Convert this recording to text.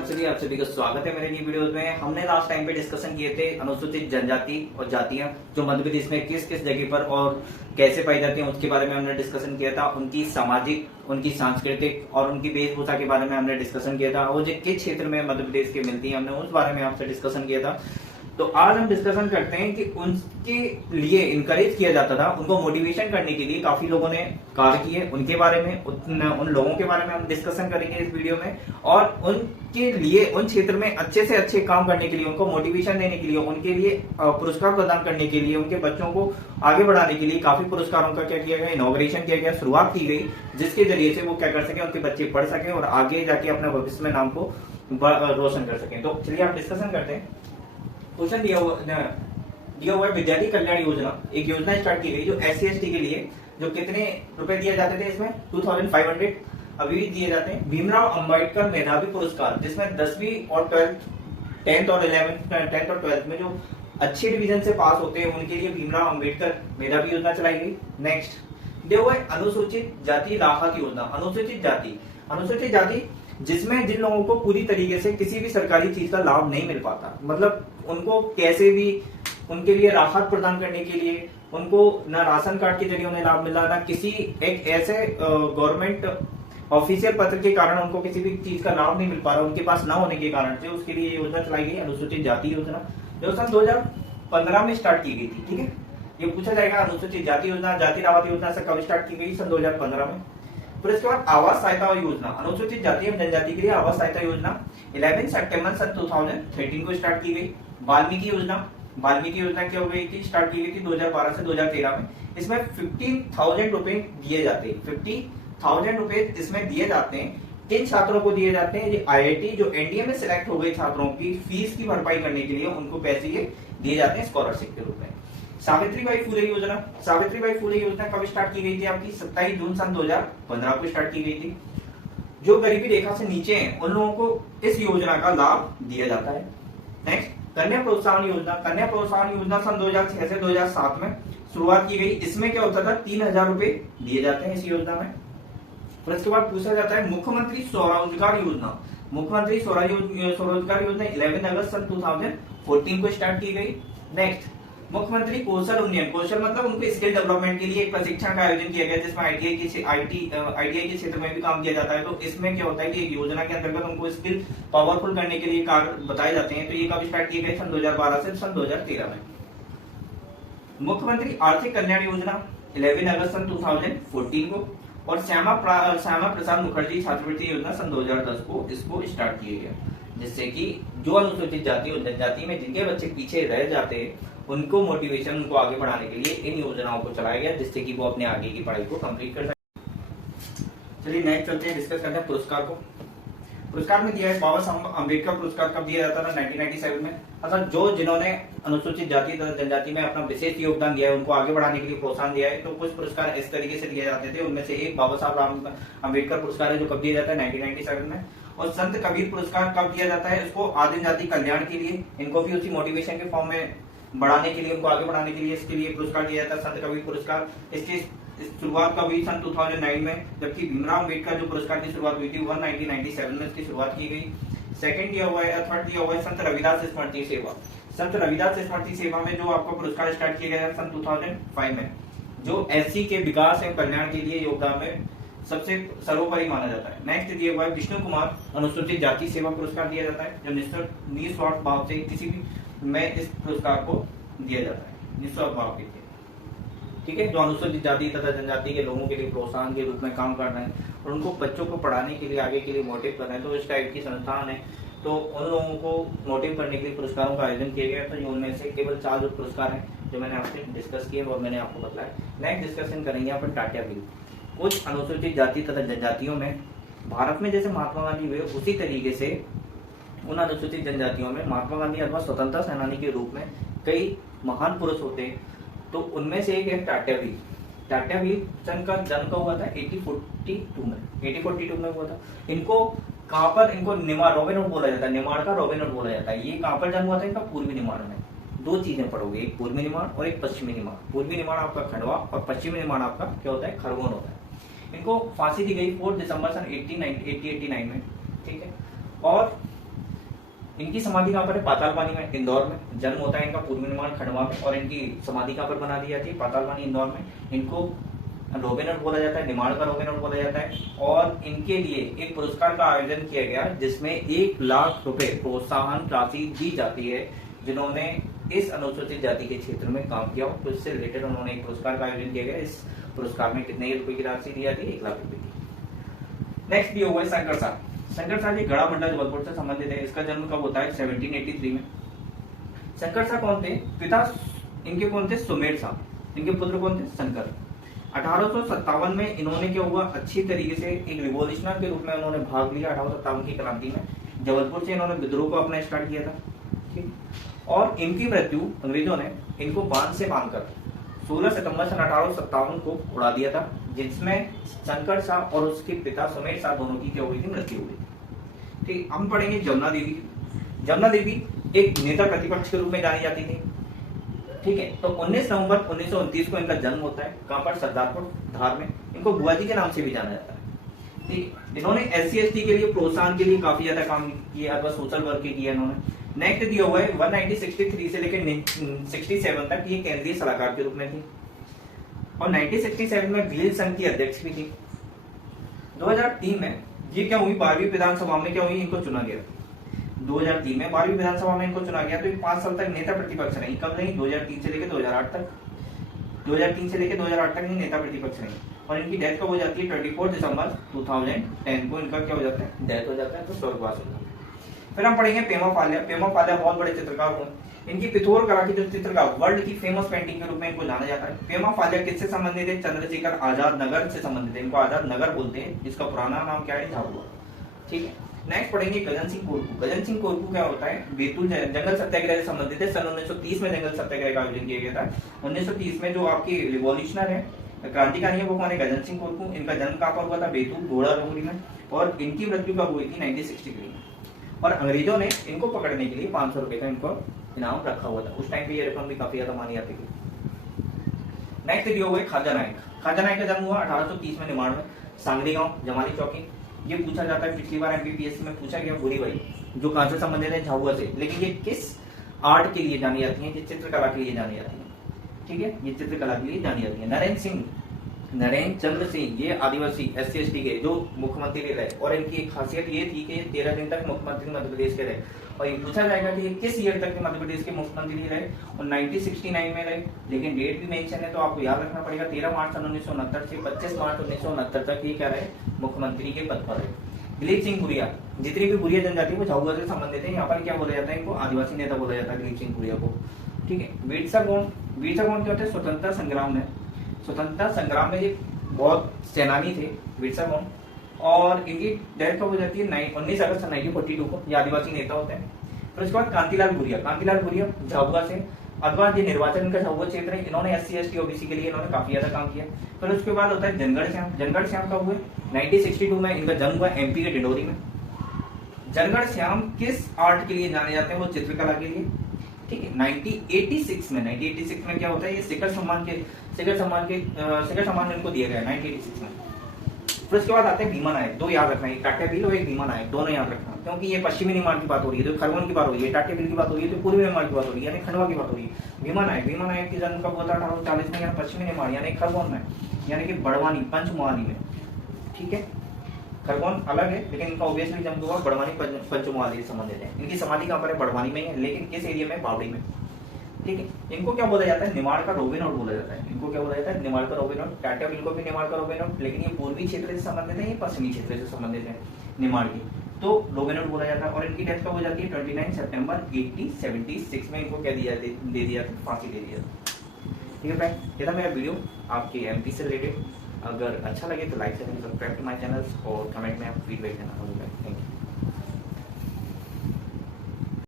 आप सभी का स्वागत है मेरे नई वीडियो में। हमने लास्ट टाइम पे डिस्कशन किए थे अनुसूचित जनजाति और जातियां जो मध्य प्रदेश में किस किस जगह पर और कैसे पाई जाती हैं उसके बारे में हमने डिस्कशन किया था। उनकी सामाजिक, उनकी सांस्कृतिक और उनकी वेशभूषा के बारे में हमने डिस्कशन किया था और जो किस क्षेत्र में मध्य प्रदेश की मिलती है हमने उस बारे में आपसे डिस्कशन किया था। तो आज हम डिस्कशन करते हैं कि उनके लिए इनकरेज किया जाता था, उनको मोटिवेशन करने के लिए काफी लोगों ने कार्य किए, उनके बारे में उन लोगों के बारे में हम डिस्कशन करेंगे इस वीडियो में। और उनके लिए उन क्षेत्र में अच्छे से अच्छे काम करने के लिए, उनको मोटिवेशन देने के लिए, उनके लिए पुरस्कार प्रदान करने के लिए, उनके बच्चों को आगे बढ़ाने के लिए काफी पुरस्कारों का क्या किया गया, इनॉग्रेशन किया गया, शुरुआत की गई, जिसके जरिए से वो क्या कर सके, उनके बच्चे पढ़ सके और आगे जाके अपने भविष्य में नाम को रोशन कर सके। तो चलिए आप डिस्कशन करते हैं। क्वेश्चन दिया हुआ है विद्यार्थी कल्याण योजना, एक योजना स्टार्ट की गई जो SC/ST के लिए, जो कितने रुपए दिए जाते थे इसमें 2500 अभी दिए जाते हैं। भीमराव अंबेडकर मेधावी पुरस्कार, जिसमें 10वीं और 10th और 12th में जो अच्छे डिवीजन से पास होते हैं उनके लिए भीमराव अंबेडकर मेधावी योजना चलाई गई। नेक्स्ट दिया हुआ है अनुसूचित जाति राहत योजना। अनुसूचित जाति जिसमें जिन लोगों को पूरी तरीके से किसी भी सरकारी चीज का लाभ नहीं मिल पाता, मतलब उनको कैसे भी उनके लिए राहत प्रदान करने के लिए उनको ना राशन कार्ड के जरिए उन्हें लाभ मिला, ना किसी एक ऐसे गवर्नमेंट ऑफिशियल पत्र के कारण उनको किसी भी चीज का लाभ नहीं मिल पा रहा, उनके पास ना होने के कारण से उसके लिए योजना चलाई गई अनुसूचित जाति योजना, जो सन 2015 में स्टार्ट की गई थी। ठीक है, ये पूछा जाएगा अनुसूचित जाति योजना, जाति राहत योजना से कब स्टार्ट की गई, सन 2015 में। फिर इसके बाद आवास सहायता योजना, अनुसूचित जाति एवं जनजाति के लिए आवास सहायता योजना 11 सितंबर सन 2013 को स्टार्ट की गई। वाल्मीकि योजना क्या हो गई थी, स्टार्ट की गई थी 2012 से 2013 में। इसमें 15,000 रुपए दिए जाते हैं, 50,000 रुपए इसमें दिए जाते हैं। किन छात्रों को दिए जाते हैं, ये IIT जो NDA में सिलेक्ट हो गए छात्रों की फीस की भरपाई करने के लिए उनको पैसे ये दिए जाते हैं स्कॉलरशिप के रूप में। सावित्रीबाई फुले योजना कब स्टार्ट की गई थी आपकी, 27 जून सन 2015 को स्टार्ट की गई थी। जो गरीबी रेखा से नीचे हैं उन लोगों को इस योजना का लाभ दिया जाता है। नेक्स्ट कन्या प्रोत्साहन योजना सन 2006 से 2007 में शुरुआत की गई। इसमें क्या होता था, 3,000 रुपए दिए जाते हैं इस योजना में। फिर इसके बाद पूछा जाता है मुख्यमंत्री स्वरोजगार योजना। 11 अगस्त सन 2014 को स्टार्ट की गई। नेक्स्ट मुख्यमंत्री कौशल उन्नयन, कौशल मतलब उनको स्किल डेवलपमेंट के लिए एक प्रशिक्षण का आयोजन किया गया, जिसमें ITI के क्षेत्र में भी काम किया जाता है। तो इसमें क्या होता है कि एक योजना के अंतर्गत उनको स्किल पावरफुल करने के लिए कार्य बताए जाते हैं। तो ये कब स्टार्ट किए गए, सन 2012 से सन 2013 में। मुख्यमंत्री आर्थिक कल्याण योजना 11 अगस्त सन 2014 को, और श्यामा प्रसाद मुखर्जी छात्रवृत्ति योजना सन 2010 को इसको स्टार्ट किया गया, जिससे कि जो अनुसूचित जाति और जनजाति में जिनके बच्चे पीछे रह जाते हैं उनको मोटिवेशन, उनको आगे बढ़ाने के लिए इन योजनाओं को चलाया गया, जिससे कि वो अपने आगे की पढ़ाई को कंप्लीट कर सके। चलिए नेक्स्ट चलते हैं, डिस्कस करते हैं पुरस्कार को। पुरस्कार में दिया है बाबा साहब अम्बेडकर पुरस्कार कब दिया जाता था, 1997 में। अर्थात जो जिन्होंने अनुसूचित जाति तथा जनजाति में अपना विशेष योगदान दिया है, उनको आगे बढ़ाने के लिए प्रोत्साहन दिया है, तो कुछ पुरस्कार इस तरीके से दिए जाते थे। उनमें से एक बाबा साहब अम्बेडकर पुरस्कार है जो कब दिया जाता है, 1997 में। और संत कबीर पुरस्कार कब दिया जाता है, इसको आदिम जाति कल्याण के लिए, इनको भी उसी मोटिवेशन के फॉर्म में बढ़ाने के लिए, उनको आगे बढ़ाने के लिए इसके लिए पुरस्कार दिया जाता है संत कबीर पुरस्कार। इसकी शुरुआत कब हुई, सन 2009 में, जबकि भीमराव अम्बेडकर जो पुरस्कार की शुरुआत हुई थी 1997 में इसकी शुरुआत की गई। सेकंड दिया हुआ है, थर्ड दिया हुआ है संत रविदास स्मृति सेवा। संत रविदास स्मृति सेवा में जो आपका पुरस्कार स्टार्ट किया गया सन 2005 में, जो SC के विकास एवं कल्याण के लिए योगदान में सबसे सर्वोपरि माना जाता है। नेक्स्ट दिया हुआ है विष्णु कुमार अनुसूचित जाति सेवा पुरस्कार दिया जाता है, जो निस्वार्थ भाव से किसी भी में इस पुरस्कार को दिया जाता है, निस्वार्थ भाव के लिए। ठीक है, जो अनुसूचित जाति तथा जनजाति के लोगों के लिए प्रोत्साहन के रूप में काम कर रहे हैं और उनको बच्चों को पढ़ाने के लिए, आगे के लिए मोटिव कर रहे हैं, तो इस टाइप की संस्थान है। तो उन लोगों को मोटिव करने के लिए पुरस्कारों का आयोजन किया गया। तो ये उनमें से केवल 4 जो पुरस्कार हैं जो मैंने आपसे डिस्कस किए और मैंने आपको बताया। नेक्स्ट डिस्कशन करेंगे यहाँ पर टाटा बिल। कुछ अनुसूचित जाति तथा जनजातियों में भारत में जैसे महात्मा गांधी हुए, उसी तरीके से उन अनुसूचित जनजातियों में महात्मा गांधी अथवा स्वतंत्रता सेनानी के रूप में कई महान पुरुष होते हैं। तो उनमें से एक है टाटा वीर चंद का जन्म कब हुआ था, 1842 में हुआ था। इनको कहाँ पर, इनको निमाड़ रॉबिन हुड बोला जाता है, निमाड़ का रॉबिन हुड बोला जाता है। ये कहाँ पर जन्म हुआ था इनका, पूर्वी निमाड़ में। 2 चीजें पढ़ोगे, एक पूर्वी निमाड़ और एक पश्चिमी निमाड़। पूर्वी निमाड़ आपका खंडवा और पश्चिमी निमाड़ आपका क्या होता है, खरगोन होता है। इनको फांसी दी गई 4 दिसंबर सन 1889 में। ठीक है, और इनकी समाधि कहाँ पर है? पाताल पानी में, इंदौर में। जन्म होता है इनका पूर्व निर्माण खंडवा में, और इनकी समाधि कहाँ पर बना दी जाती है? पाताल पानी, इंदौर में। इनको रोबेनट बोला जाता है, निमाड़ का रोबेनट बोला जाता है। और इनके लिए एक पुरस्कार का आयोजन किया गया जिसमें 1 लाख रुपए प्रोत्साहन राशि दी जाती है जिन्होंने इस अनुसूचित जाति के क्षेत्र में काम किया हो, तो इससे रिलेटेड उन्होंने एक पुरस्कार का आयोजन किया गया। इस पुरस्कार में कितने रुपए की राशि दी जाती है? 1 लाख रुपए की। नेक्स्ट दिया हुआ है शंकर साहब। शंकर साहब जी गढ़ा मंडल जबलपुर से संबंधित है। इसका जन्म कब होता है? 1783 में। शंकर साहब कौन थे? पिता इनके कौन थे? सुमेर साहब। इनके पुत्र कौन थे? शंकर। 1857 में इन्होंने क्या हुआ, अच्छी तरीके से एक रिवॉल्यूशनर के रूप में उन्होंने भाग लिया 1857 की क्रांति में। जबलपुर से इन्होंने विद्रोह को अपना स्टार्ट किया था, ठीक। और इनकी मृत्यु अंग्रेजों ने इनको बांध से बांधकर 16 सितंबर सन 1857 को उड़ा दिया था, जिसमें शंकर साहब और उसके पिता सुमेर साहब दोनों की क्या हुई थी? मृत्यु हुई थी, ठीक। हम पढ़ेंगे जमुना देवी। जमुना देवी एक नेता प्रतिपक्ष के रूप में जानी जाती थी, ठीक है। तो 19 नवंबर 1929 को इनका जन्म होता है। कहां पर? सरदारपुर, धार में। इनको बुआ जी के नाम से भी जाना जाता है, ठीक। इन्होंने SC ST के लिए प्रोत्साहन के लिए काफी ज्यादा काम किया, अथवा सोशल वर्क किया इन्होंने। नेक्स्ट दिया हुआ है 1963 से लेकर 67 तक ये केंद्रीय सलाहकार के रूप में थी, और 1967 में भील संघ की अध्यक्ष भी थी। 2003 में ये क्या हुई? 12वीं विधानसभा में क्या हुई? इनको चुना गया। 2003 में 12वीं विधानसभा में इनको चुना गया। तो 5 साल तक नेता प्रतिपक्ष रही। कब रही? 2003 से लेकर 2008 तक। 2003 से लेकर 2008 तक ही नेता प्रतिपक्ष रही। और इनकी डेथ कब हो जाती है? 24 दिसंबर 2010 को इनका क्या हो जाता है? डेथ हो जाता है, तो स्वर्गवास हो जाता है। फिर हम पढ़ेंगे पेमा पाल्या। पेमा पाल्या बहुत बड़े चित्रकार हुए। इनकी पिथौर कला की जो चित्रकार वर्ल्ड की फेमस पेंटिंग के रूप में इनको जाना जाता है। पेमा पाल्या किससे संबंधित है? चंद्रशेखर आजाद नगर से संबंधित है। इनको आजाद नगर बोलते हैं, इसका पुराना नाम क्या है? झाबुआ, ठीक है। नेक्स्ट पढ़ेंगे गगन सिंह कोरकू। गगन सिंह कोरकू क्या होता है? बैतूल जंगल सत्याग्रह से संबंधित है। सन 1930 में जंगल सत्याग्रह का आयोजन किया गया था। 1930 में जो आपकी रिवॉल्यूशनर है, क्रांतिकारी है, वो कौन है? गगन सिंह कोरकू। इनका जन्म कहां पर हुआ था? बैतूल घोड़ा रोहरी में। और इनकी मृत्यु कब हुई थी? 1963 में। और अंग्रेजों ने इनको पकड़ने के लिए 500 रुपए का इनको इनाम रखा हुआ था। उस टाइम पे ये रकम भी काफी ज्यादा मानी जाती थी। नेक्स्ट दिया हुआ है खाजा नायक। खाजा नायक का जन्म हुआ 1830 में निमाड़ में, सांगली गांव, जमाली चौकी। ये पूछा जाता है, पिछली बार MPPSC में पूछा गया बुरी भाई, जो कहां से संबंधित है? झाबुआ से। लेकिन ये किस आर्ट के लिए जानी जाती है? ये चित्रकला के लिए जानी जाती है, ठीक है। ये चित्रकला के लिए जानी जाती है। नरेंद्र चंद्र सिंह, ये आदिवासी SC ST के जो मुख्यमंत्री रहे, और इनकी एक खासियत ये थी कि 13 दिन तक मुख्यमंत्री मध्य प्रदेश के रहे। और ये पूछा जाएगा कि ये किस ईयर तक मध्य प्रदेश के मुख्यमंत्री रहे, और 1969 में रहे। लेकिन डेट भी मेंशन है, तो आपको याद रखना पड़ेगा। 13 मार्च 1969 से 25 मार्च 1969 तक ये क्या रहे? मुख्यमंत्री के पद पर रहे। दिलीप सिंह भुरिया, जितनी भी भुरिया जनजाति वो झाबुआ से संबंधित है। यहाँ पर क्या बोला जाता है? इनको आदिवासी नेता बोला जाता है, दिलीप सिंह भुरिया को, ठीक है। बिरसा कौन? बिरसा कौन क्या होते हैं? स्वतंत्रता संग्राम में, स्वतंत्रता संग्राम में ये बहुत सेनानी थे बिरसा कौन। और इनकी डेथ कब हो जाती है? 19 अगस्त 1942 को। ये आदिवासी नेता होते हैं। फिर उसके बाद कांतिलाल भुरिया। कांतिलाल भुरिया झाबुआ से, अथवा ये निर्वाचन का झाबुआ क्षेत्र है। इन्होंने SC ST OBC के लिए इन्होंने काफी ज्यादा काम किया। फिर उसके बाद होता है जनगढ़ श्याम। जनगढ़ श्याम कब हुए? 1962 में इनका जन्म हुआ MP के डिंडोरी में। जनगढ़ श्याम किस आर्ट के लिए जाने जाते हैं? वो चित्रकला के लिए, ठीक है। 1986 में क्या होता है? ये शिखर सम्मान इनको दिया गया 1986 में। फिर उसके बाद आते हैं भीमा नायक। दो याद रखना, एक टाटिया भील और एक भीमा नायक, दोनों याद रखना, क्योंकि ये पश्चिमी निर्माण की बात हो रही है, तो खरगोन की बात हो रही है, टाटिया भील की बात हो रही है, तो पूर्वी निर्माण की बात हो रही है, यानी खंडवा की बात हो रही है। भीमा नायक की जन्म कब होता है? 1840 में, यानी पश्चिमी निर्माण यानी खरगोन में, यानी कि बड़वानी पंचमुहाली में, ठीक है। खरगोन अलग है, लेकिन इनका ऑब्वियसली जन्म हुआ बड़वानी पंचमुहाली से संबंधित है। इनकी समाधि कहां पर है? बड़वानी में है, लेकिन किस एरिया में? बावड़ी में, ठीक है। इनको क्या बोला जाता है? निमाड़ का रोबेनॉट बोला जाता है। इनको क्या बोला जाता है? निमाड़ का रोबेनॉट। टाटिया भील को भी निमाड़ का रोबेनॉट, लेकिन ये पूर्वी क्षेत्र से संबंधित है, ये पश्चिमी क्षेत्र से संबंधित है निमाड़ की, तो रोबेनॉट बोला जाता है। और इनकी डेथ कब हो जाती है? 29 सितंबर 1876 में इनको क्या दे दी जाती है? फांसी दे दी जाती, ठीक है फ्रेंड। ये था मेरा वीडियो आपके MP से रिलेटेड। अगर अच्छा लगे तो लाइक करें, सब्सक्राइब टू माय चैनल, और कमेंट में आप फीडबैक देना। Thank you.